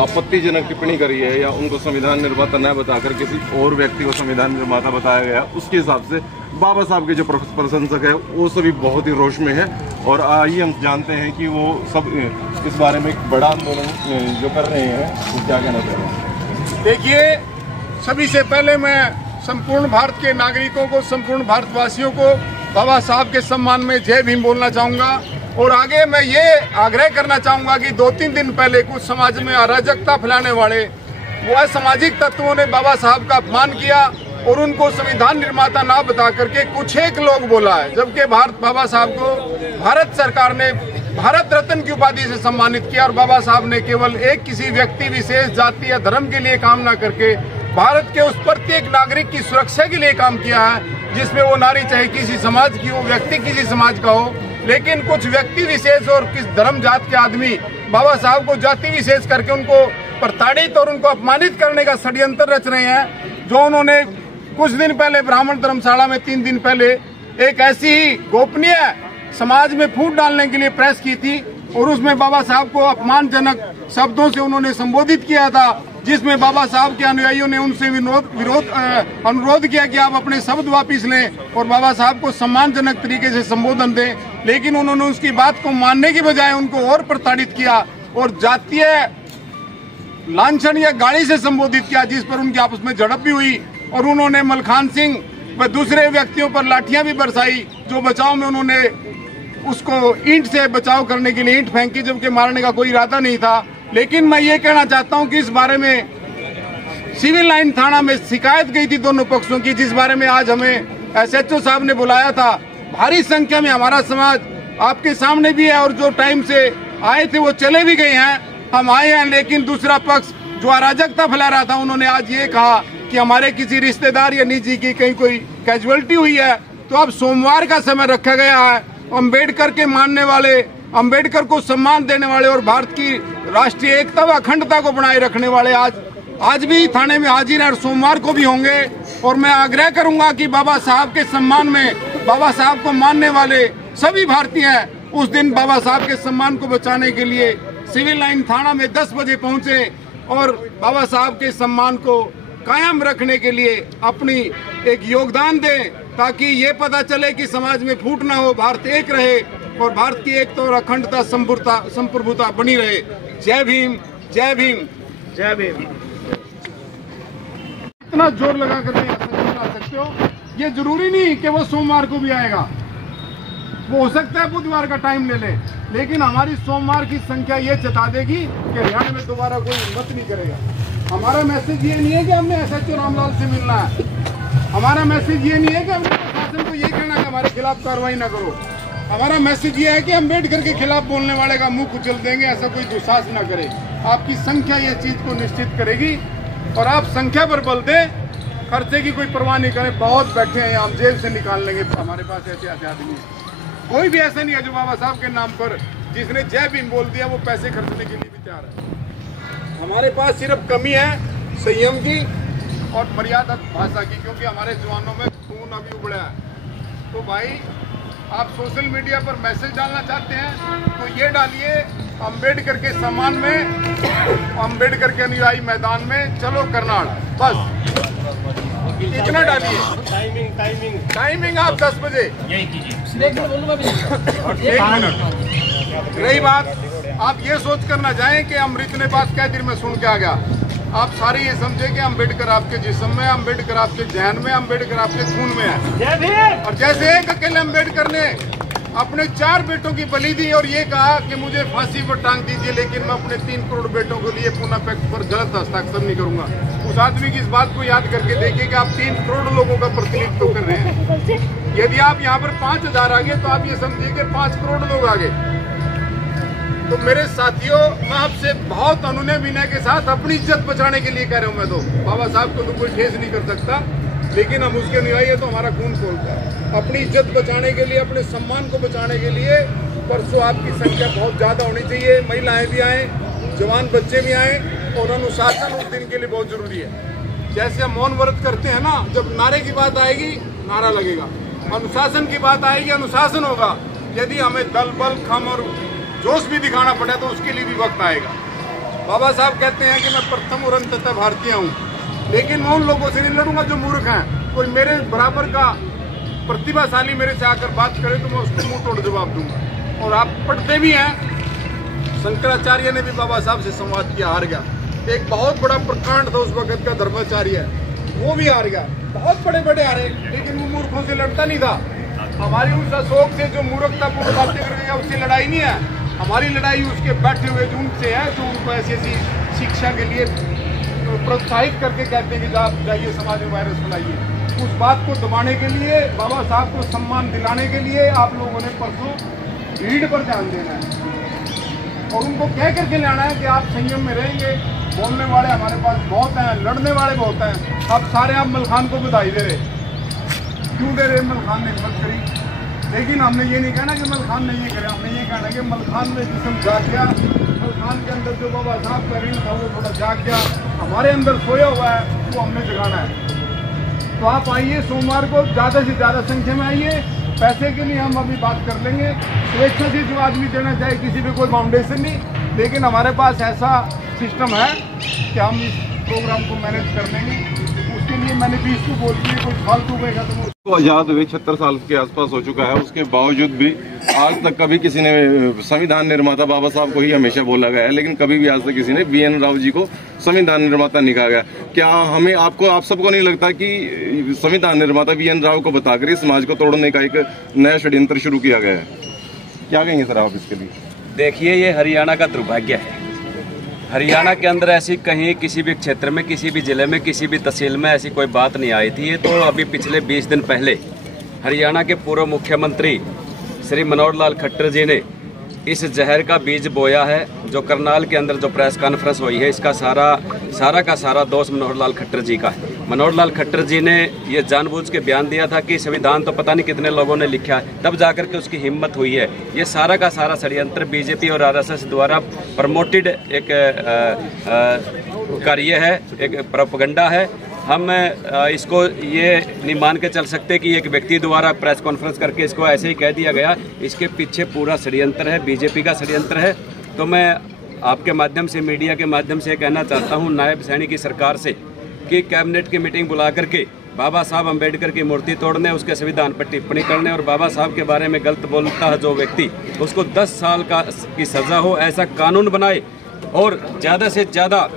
आपत्तिजनक टिप्पणी करी है या उनको संविधान निर्माता न बताकर किसी और व्यक्ति को संविधान निर्माता बताया गया, उसके हिसाब से बाबा साहब के जो प्रशंसक है वो सभी बहुत ही रोष में है। और आइए हम जानते हैं कि वो सब इस बारे में एक बड़ा आंदोलन जो कर रहे हैं वो क्या कहना चाह रहे हैं। देखिए, सभी से पहले मैं संपूर्ण भारत के नागरिकों को, संपूर्ण भारतवासियों को बाबा साहब के सम्मान में जय भीम बोलना चाहूँगा। और आगे मैं ये आग्रह करना चाहूँगा कि 2-3 दिन पहले कुछ समाज में अराजकता फैलाने वाले वो असामाजिक तत्वों ने बाबा साहब का अपमान किया और उनको संविधान निर्माता ना बता करके कुछ एक लोग बोला है, जबकि बाबा साहब को भारत सरकार ने भारत रत्न की उपाधि से सम्मानित किया। और बाबा साहब ने केवल एक किसी व्यक्ति विशेष, जाति या धर्म के लिए काम ना करके भारत के उस प्रत्येक नागरिक की सुरक्षा के लिए काम किया है, जिसमें वो नारी चाहे किसी समाज की हो, व्यक्ति किसी समाज का हो। लेकिन कुछ व्यक्ति विशेष और किस धर्म जात के आदमी बाबा साहब को जाति विशेष करके उनको प्रताड़ित और उनको अपमानित करने का षड्यंत्र रच रहे हैं। जो उन्होंने कुछ दिन पहले ब्राह्मण धर्मशाला में 3 दिन पहले एक ऐसी ही गोपनीय समाज में फूट डालने के लिए प्रेस की थी और उसमें बाबा साहब को अपमानजनक शब्दों से उन्होंने संबोधित किया था, जिसमें बाबा साहब के अनुयायियों ने उनसे अनुरोध किया कि आप अपने शब्द वापिस लें और बाबा साहब को सम्मानजनक तरीके से संबोधन दें। लेकिन उन्होंने उसकी बात को मानने की बजाय उनको और प्रताड़ित किया और जातीय लांछन या गाली से संबोधित किया, जिस पर उनकी आपस में झड़प भी हुई। और उन्होंने मलखान सिंह व दूसरे व्यक्तियों पर लाठियां भी बरसाई, जो बचाव में उन्होंने उसको ईंट से बचाव करने के लिए ईंट फेंकी, जबकि मारने का कोई इरादा नहीं था। लेकिन मैं ये कहना चाहता हूं कि इस बारे में सिविल लाइन थाना में शिकायत गई थी दोनों पक्षों की, जिस बारे में आज हमें SHO साहब ने बुलाया था। भारी संख्या में हमारा समाज आपके सामने भी है और जो टाइम से आए थे वो चले भी गए हैं, हम आए हैं। लेकिन दूसरा पक्ष जो अराजकता फैला रहा था, उन्होंने आज ये कहा कि हमारे किसी रिश्तेदार या निजी की कहीं कोई कैजुअलिटी हुई है, तो अब सोमवार का समय रखा गया है। अम्बेडकर के मानने वाले, अम्बेडकर को सम्मान देने वाले और भारत की राष्ट्रीय एकता व अखंडता को बनाए रखने वाले आज भी थाने में हाजिर है और सोमवार को भी होंगे। और मैं आग्रह करूंगा कि बाबा साहब के सम्मान में, बाबा साहब को मानने वाले सभी भारतीय उस दिन बाबा साहब के सम्मान को बचाने के लिए सिविल लाइन थाना में 10 बजे पहुंचे और बाबा साहब के सम्मान को कायम रखने के लिए अपनी एक योगदान दें, ताकि ये पता चले कि समाज में फूट ना हो, भारत एक रहे और भारत की एकता और अखंडता संप्रभुता बनी रहे। जय भीम, जय भीम, जय भीम। इतना जोर लगा कर आ सकते हो, ये जरूरी नहीं कि वो सोमवार को भी आएगा, वो हो सकता है बुधवार का टाइम ले ले, लेकिन हमारी सोमवार की संख्या ये चता देगी कि हरियाणा में दोबारा कोई हिम्मत नहीं करेगा। हमारा मैसेज ये नहीं है कि हमने SHO रामलाल से मिलना है, हमारा मैसेज ये नहीं है कि हमने प्रशासन को ये कहना कि हमारे खिलाफ कार्रवाई ना करो। हमारा मैसेज ये है कि अम्बेडकर के खिलाफ बोलने वाले का मुंह कुचल देंगे, ऐसा कोई दुस्साहस ना करे। आपकी संख्या ये चीज को निश्चित करेगी और आप संख्या पर बल दें, खर्चे की कोई परवाह नहीं करें। बहुत बैठे हैं, हम जेल से निकाल लेंगे, हमारे पास ऐसे आदमी है। कोई भी ऐसा नहीं है जो बाबा साहब के नाम पर जिसने जय भीम बोल दिया वो पैसे खर्चने के लिए भी तैयार है। हमारे पास सिर्फ कमी है संयम की और मर्यादा भाषा की, क्योंकि हमारे जवानों में खून अभी उबड़ा है। तो भाई, आप सोशल मीडिया पर मैसेज डालना चाहते हैं तो ये डालिए, अम्बेडकर के सम्मान में, अम्बेडकर के अनुयायी मैदान में चलो करनाल, बस इतना डालिए। टाइमिंग आप 10 बजे। एक मिनट। रही बात, आप ये सोच कर ना जाएं कि अमृत ने बात क्या दिन में सुन के आ गया। आप सारे ये समझे कि अम्बेडकर आपके जिस्म में, अम्बेडकर आपके जहन में, अम्बेडकर आपके खून में है। और जैसे एक अकेले अम्बेडकर ने अपने 4 बेटों की बलि दी और ये कहा कि मुझे फांसी पर टांग दीजिए, लेकिन मैं अपने 3 करोड़ बेटों के लिए पुनः पैक्ट पर गलत हस्ताक्षर नहीं करूंगा। उस आदमी की इस बात को याद करके देखिए कि आप 3 करोड़ लोगों का प्रतिनिधित्व कर रहे हैं। यदि आप यहाँ पर 5000 आ गए तो आप ये समझिए कि 5 करोड़ लोग आ गए। तो मेरे साथियों, मैं आपसे बहुत अनुनय विनय के साथ अपनी इज्जत बचाने के लिए कह रहा हूँ। मैं तो बाबा साहब को तो कोई ठेस नहीं कर सकता, लेकिन हम उसके अनुयायी है तो हमारा खून खोलता है। अपनी इज्जत बचाने के लिए, अपने सम्मान को बचाने के लिए परसों आपकी संख्या बहुत ज़्यादा होनी चाहिए। महिलाएं भी आएँ, जवान बच्चे भी आएँ और अनुशासन उस दिन के लिए बहुत जरूरी है। जैसे हम मौन व्रत करते हैं ना, जब नारे की बात आएगी नारा लगेगा, अनुशासन की बात आएगी अनुशासन होगा। यदि हमें दल बल खम और जोश भी दिखाना पड़े तो उसके लिए भी वक्त आएगा। बाबा साहब कहते हैं कि मैं प्रथम और अंततः भारतीय हूँ, लेकिन मैं उन लोगों से नहीं लड़ूंगा जो मूर्ख हैं। कोई मेरे बराबर का प्रतिभाशाली मेरे से आकर बात करे तो मैं उसको मुंह तोड़ जवाब दूंगा। और आप पढ़ते भी हैं, शंकराचार्य ने भी बाबा साहब से संवाद किया, हार गया। एक बहुत बड़ा प्रकांड था उस वक्त का, धर्माचार्य, वो भी हार गया। बहुत बड़े बड़े हारे, लेकिन वो मूर्खों से लड़ता नहीं था। हमारी उस अशोक से जो मूर्खतापूर्ण बातें कर गया उससे लड़ाई नहीं है, हमारी लड़ाई उसके बैठे हुए जो उनसे है, जो उनको ऐसी ऐसी शिक्षा के लिए प्रोत्साहित करके कहते हैं कि आप जाइए समाज में वायरस फैलाइए। उस बात को दबाने के लिए, बाबा साहब को सम्मान दिलाने के लिए आप लोगों ने परसों भीड़ पर ध्यान देना है और उनको कह करके लाना है कि आप संयम में रहेंगे। बोलने वाले हमारे पास बहुत हैं, लड़ने वाले बहुत हैं। अब सारे आप मलखान को बधाई दे रहे, क्यों दे रहे? मलखान ने हिम्मत करी, लेकिन हमने ये नहीं कहना कि मलखान ने ये करे, हमने ये कहना कि मलखान में जिस्म जाग गया, मलखान के अंदर जो बाबा साहब का ऋण था वो थोड़ा जाग गया, हमारे अंदर सोया हुआ है, वो हमने जगाना है। तो आप आइए सोमवार को, ज़्यादा से ज़्यादा संख्या में आइए। पैसे के लिए हम अभी बात कर लेंगे, स्वेच्छा से जो आदमी देना चाहे, किसी पे कोई बाउंडेशन नहीं, लेकिन हमारे पास ऐसा सिस्टम है कि हम इस प्रोग्राम को मैनेज कर लेंगे। उसके लिए मैंने भी इसको बोल दिया, कोई फालतू गएगा तो आज़ाद हुए 76 साल के आसपास हो चुका है, उसके बावजूद भी आज तक कभी किसी ने संविधान निर्माता बाबा साहब को ही हमेशा बोला गया है, लेकिन कभी भी आज तक किसी ने BN राव जी को संविधान निर्माता नहीं कहा गया। क्या हमें आप सबको नहीं लगता कि संविधान निर्माता BN राव को बताकर इस समाज को तोड़ने का एक नया षड्यंत्र शुरू किया गया है? क्या कहेंगे सर आप इसके लिए? देखिए, ये हरियाणा का दुर्भाग्य है। हरियाणा के अंदर ऐसी कहीं किसी भी क्षेत्र में, किसी भी जिले में, किसी भी तहसील में ऐसी कोई बात नहीं आई थी। ये तो अभी पिछले 20 दिन पहले हरियाणा के पूर्व मुख्यमंत्री श्री मनोहर लाल खट्टर जी ने इस जहर का बीज बोया है। जो करनाल के अंदर जो प्रेस कॉन्फ्रेंस हुई है, इसका सारा का सारा दोष मनोहर लाल खट्टर जी का है। मनोहर लाल खट्टर जी ने ये जानबूझ के बयान दिया था कि संविधान तो पता नहीं कितने लोगों ने लिखा है, तब जाकर के उसकी हिम्मत हुई है। ये सारा का सारा षड्यंत्र बीजेपी और RSS द्वारा प्रमोटेड एक कार्य है, एक प्रोपेगेंडा है। हम इसको ये नहीं मान के चल सकते कि एक व्यक्ति द्वारा प्रेस कॉन्फ्रेंस करके इसको ऐसे ही कह दिया गया। इसके पीछे पूरा षड्यंत्र है, बीजेपी का षड्यंत्र है। तो मैं आपके माध्यम से, मीडिया के माध्यम से कहना चाहता हूँ नायब सैनिक की सरकार से कि कैबिनेट की मीटिंग बुला करके बाबा साहब अम्बेडकर की मूर्ति तोड़ने, उसके संविधान पर टिप्पणी करने और बाबा साहब के बारे में गलत बोलता है जो व्यक्ति, उसको 10 साल की सज़ा हो, ऐसा कानून बनाए। और ज़्यादा से ज़्यादा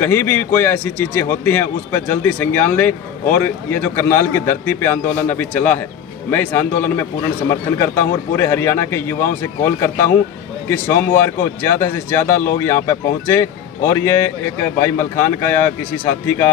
कहीं भी कोई ऐसी चीज़ें होती हैं उस पर जल्दी संज्ञान ले। और ये जो करनाल की धरती पे आंदोलन अभी चला है, मैं इस आंदोलन में पूर्ण समर्थन करता हूं और पूरे हरियाणा के युवाओं से कॉल करता हूं कि सोमवार को ज़्यादा से ज़्यादा लोग यहां पर पहुंचे। और ये एक भाई मलखान का या किसी साथी का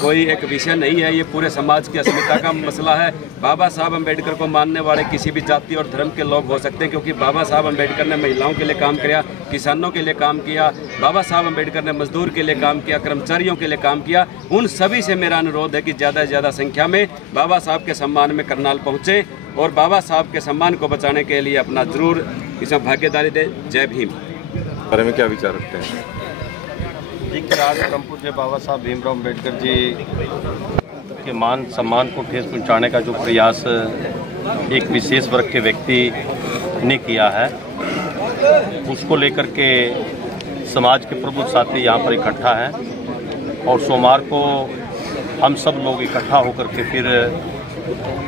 कोई एक विषय नहीं है, ये पूरे समाज की अस्मिता का मसला है। बाबा साहब अम्बेडकर को मानने वाले किसी भी जाति और धर्म के लोग हो सकते हैं, क्योंकि बाबा साहब अम्बेडकर ने महिलाओं के लिए काम किया, किसानों के लिए काम किया, बाबा साहब अम्बेडकर ने मजदूर के लिए काम किया, कर्मचारियों के लिए काम किया। उन सभी से मेरा अनुरोध है कि ज़्यादा से ज़्यादा संख्या में बाबा साहब के सम्मान में करनाल पहुँचे और बाबा साहब के सम्मान को बचाने के लिए अपना जरूर इसमें भागीदारी दे। जय भीम। बारे में क्या विचार रखते हैं? जी, आज परम पूज्य बाबा साहब भीमराव अम्बेडकर जी के मान सम्मान को ठेस पहुंचाने का जो प्रयास एक विशेष वर्ग के व्यक्ति ने किया है, उसको लेकर के समाज के प्रबुद्ध साथी यहाँ पर इकट्ठा हैं और सोमवार को हम सब लोग इकट्ठा होकर के फिर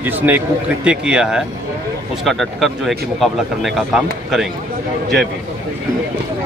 जिसने कुकृत्य किया है उसका डटकर जो है कि मुकाबला करने का काम करेंगे। जय भीम।